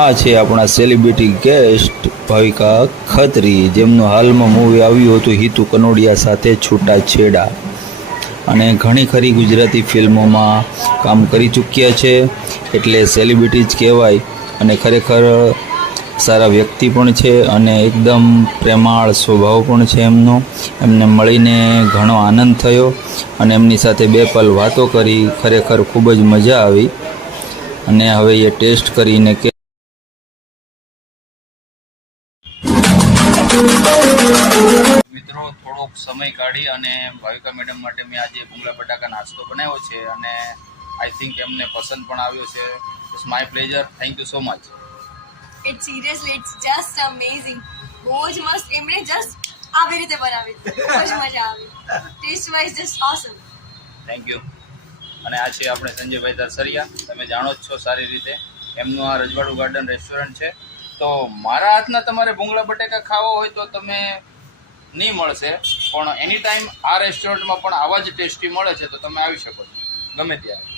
આ છે આપણા સેલિબ્રિટી ગેસ્ટ ભાવિકા ખત્રી, જેમનું હાલમાં મૂવી આવ્યું હતું હિતુ કનોડિયા સાથે છૂટાછેડા, અને ઘણી ખરી ગુજરાતી ફિલ્મોમાં કામ કરી ચૂક્યા છે, એટલે સેલિબ્રિટી જ કહેવાય. અને ખરેખર સારા વ્યક્તિ પણ છે અને એકદમ પ્રેમાળ સ્વભાવ પણ છે એમનો. એમને મળીને ઘણો આનંદ થયો અને એમની સાથે બે પલ વાતો કરી, ખરેખર ખૂબ જ મજા આવી. અને હવે એ ટેસ્ટ કરીને કે મિત્રો થોડોક સમય કાઢી અને ભાવિકા મેડમ માટે મેં આજે ભૂંગળા બટાકા નાસ્તો બનાવ્યો છે અને આઈ થિંક એમને પસંદ પણ આવ્યો છે. It's my pleasure. Thank you so much. It's seriously it's just amazing. બહુ જ મસ્ત. એમણે જસ્ટ આવી રીતે બનાવી, બહુ જ મજા આવી. Taste wise just awesome. Thank you. અને આ છે આપણે સંજયભાઈ દરસરિયા, તમે જાણો જ છો સારી રીતે. એમનું આ રજવાડું ગાર્ડન રેસ્ટોરન્ટ છે. તો મારા હાથના તમારે ભૂંગળા બટાકા ખાવા હોય તો તમે નહીં મળશે, પણ એની ટાઈમ આ રેસ્ટોરન્ટમાં પણ આવા જ ટેસ્ટી મળે છે, તો તમે આવી શકો છો ગમે ત્યારે.